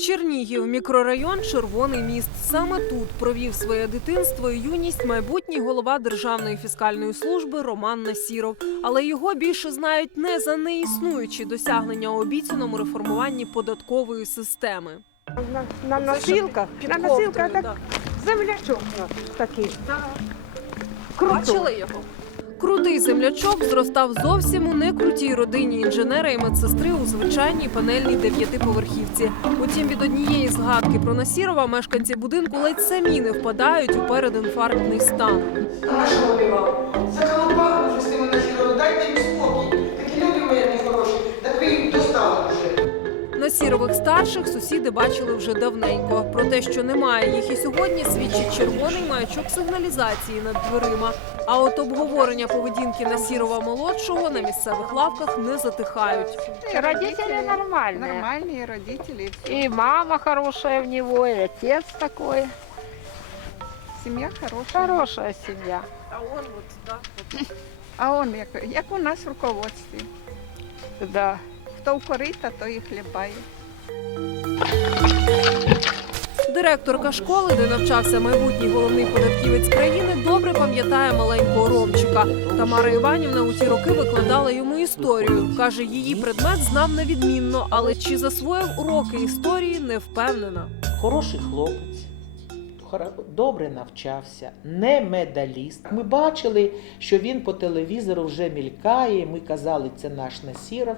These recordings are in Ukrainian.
Чернігів, мікрорайон Червоний міст. Саме тут провів своє дитинство і юність майбутній голова Державної фіскальної служби Роман Насіров. Але його більше знають не за неіснуючі досягнення у обіцяному реформуванні податкової системи. На, на носилках, на носилках так, землячок такий. Круто. Бачили його? Крутий землячок зростав зовсім у некрутій родині інженера і медсестри у звичайній панельній дев'ятиповерхівці. Утім, від однієї згадки про Насірова мешканці будинку ледь самі не впадають у передінфарктний стан. Нашого вам. Заколупали вже з тими насірами, дайте їм спокій. Такі люди мої нехороші, так ви їх достали вже. Насірових старших сусіди бачили вже давненько. Про те, що немає їх і сьогодні, свідчить червоний маячок сигналізації над дверима. А от обговорення поведінки Насірова молодшого на місцевих лавках не затихають. Родители нормальные. Нормальные родители. и всё. И мама хорошая в него, и отец такой. Семья хорошая. Хорошая семья. А он от да. А он як, як у нас в руководстві. Да. Хто в корита, то і хлібає. Директорка школи, де навчався майбутній головний податківець країни, добре пам'ятає маленького Ромчика. Тамара Іванівна у ті роки викладала йому історію. каже, її предмет знав невідмінно, але чи засвоїв уроки історії, не впевнена. хороший хлопець, добре навчався, не медаліст. Ми бачили, що він по телевізору вже мількає. Ми казали, це наш Насіров.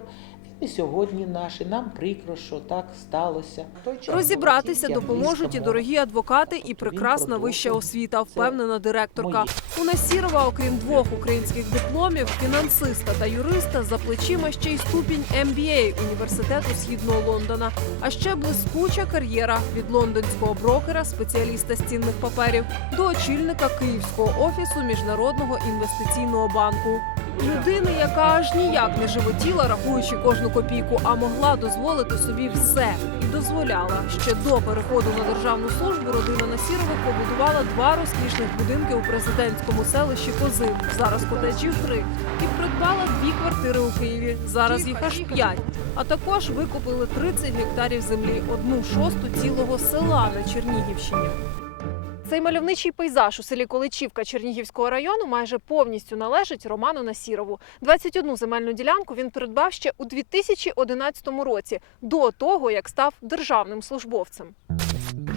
І сьогодні наш. І нам прикро, що так сталося. Розібратися допоможуть і дорогі адвокати, і Тобто прекрасна вища освіта, впевнена директорка. У Насірова, окрім двох українських дипломів, фінансиста та юриста, за плечима ще й ступінь MBA університету східного Лондона. А ще блискуча кар'єра від лондонського брокера, спеціаліста з цінних паперів, до очільника київського офісу міжнародного інвестиційного банку. Людини, яка аж ніяк не животіла, рахуючи кожну копійку, а могла дозволити собі все і дозволяла. Ще до переходу на державну службу родина Насірових побудувала два розкішних будинки у президентському селищі Козин. Зараз котеджів три. І придбала дві квартири у Києві. Зараз їх аж п'ять. А також викупили 30 гектарів землі, одну шосту цілого села на Чернігівщині. Цей мальовничий пейзаж у селі Количівка Чернігівського району майже повністю належить Роману Насірову. 21 земельну ділянку він придбав ще у 2011 році, до того як став державним службовцем.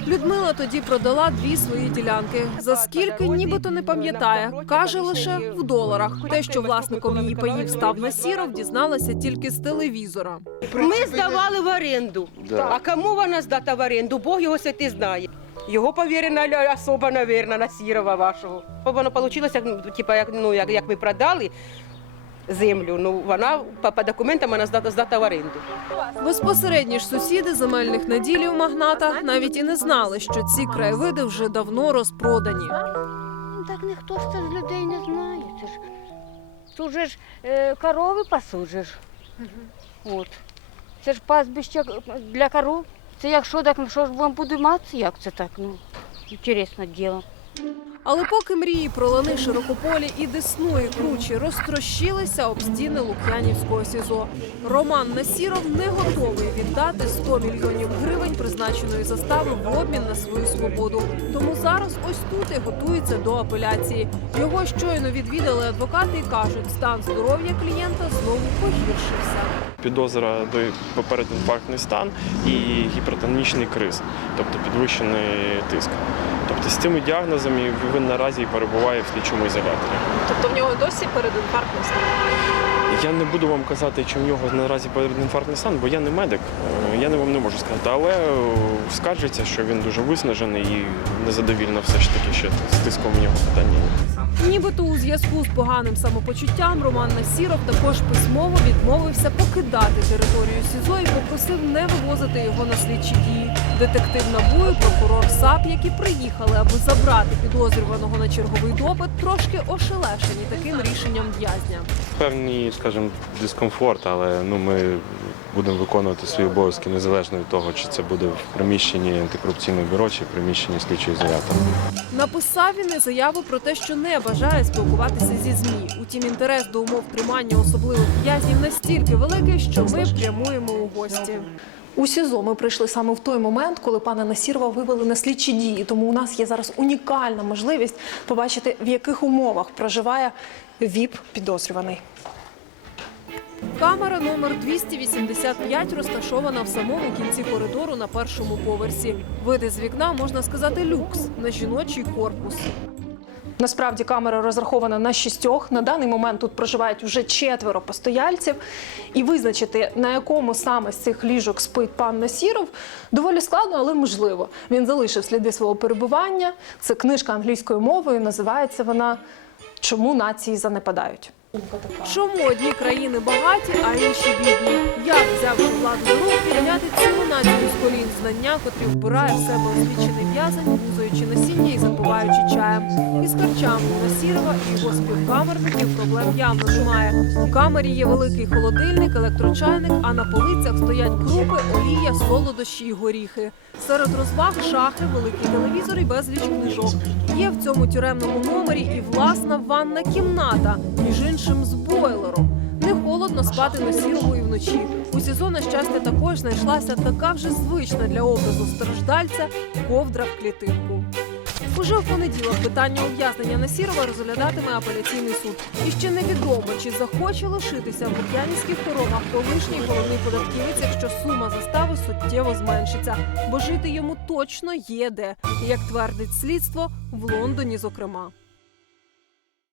Людмила тоді продала дві свої ділянки. За скільки нібито не пам'ятає, каже лише в доларах. Те, що власником її паїв став Насіров, дізналася тільки з телевізора. Ми здавали в оренду. А кому вона здата в оренду? Бог його святий знає. Його повірена ля- особа, навірно, Насірова вашого. Воно вийшло, як, ну, типа, як, ну, як, як ви продали землю, ну вона по, по документам вона здата, здата в оренду. Безпосередні ж сусіди земельних наділів магната навіть і не знали, що ці краєвиди вже давно розпродані. Ну, Так ніхто ж це з людей не знає. Це ж тут же ж е, корови пасуть. От. Це ж пастбище для коров. Це якщо так, ну що ж вам буде мати, як це так? Ну, інтересне діло. Але поки мрії про лани широкополі і Десну, і кручі розтрощилися об стіни Лук'янівського СІЗО. Роман Насіров не готовий віддати 100 мільйонів гривень призначеної застави в обмін на свою свободу. Тому зараз ось тут і готується до апеляції. Його щойно відвідали адвокати і кажуть, стан здоров'я клієнта знову погіршився. Підозра до попередінфарктний стан і гіпертонічний криз, тобто підвищений тиск. Тобто з цими діагнозами він наразі і перебуває в слідчому ізоляторі. Тобто в нього досі передінфарктний стан? Я не буду вам казати, чи в нього наразі передінфарктний стан, бо я не медик, е, я не вам не можу сказати. Але е, скаржиться, що він дуже виснажений і незадовільно все ж таки ще з тиском в нього питання. Нібито у зв'язку з поганим самопочуттям Роман Насіров також письмово відмовився покидати територію СІЗО і попросив не вивозити його на слідчі дії. Детектив НАБУ і прокурор САП, які приїхали, аби забрати підозрюваного на черговий допит, трошки ошелешені таким рішенням в'язня. Певний, скажімо, дискомфорт, але ну ми будемо виконувати свої обов'язки незалежно від того, чи це буде в приміщенні антикорупційного бюро, чи в приміщенні слідчого ізолятора. Написав він і заяву про те, що не бажає спілкуватися зі змі. Утім, інтерес до умов тримання особливих в'язнів настільки великий, що ми прямуємо у гості. У СІЗО ми прийшли саме в той момент, коли пана Насірова вивели на слідчі дії. Тому у нас є зараз унікальна можливість побачити, в яких умовах проживає ВІП підозрюваний. Камера номер 285 розташована в самому кінці коридору на першому поверсі. Види з вікна можна сказати люкс на жіночий корпус. Насправді камера розрахована на шістьох. На даний момент тут проживають вже четверо постояльців. І визначити, на якому саме з цих ліжок спить пан Насіров, доволі складно, але можливо. Він залишив сліди свого перебування. Це книжка англійською мовою. Називається вона Чому нації занепадають. Чому одні країни багаті, а інші бідні? Як взявши владу до рук, підняти цілу націю з колін знання, котрі вбирає в себе освічений в'язень, музуючи насіння і запиваючи чаєм. Із харчами у Насірова і його співкамерників проблем явно немає. У камері є великий холодильник, електрочайник, а на полицях стоять крупи, олія, солодощі і горіхи. Серед розваг шахи, великий телевізор і безліч книжок. Є в цьому тюремному номері і власна ванна кімната, між іншим з бойлером. Не спати сірову вночі. У СІЗО, на щастя, також знайшлася така вже звична для образу страждальця ковдра в клітинку. Уже в понеділок питання ув'язнення Насірова розглядатиме апеляційний суд. І ще невідомо, чи захоче лишитися в Лук'янівських хоромах колишній головний податківець, якщо сума застави суттєво зменшиться, бо жити йому точно є де, як твердить слідство в Лондоні, зокрема.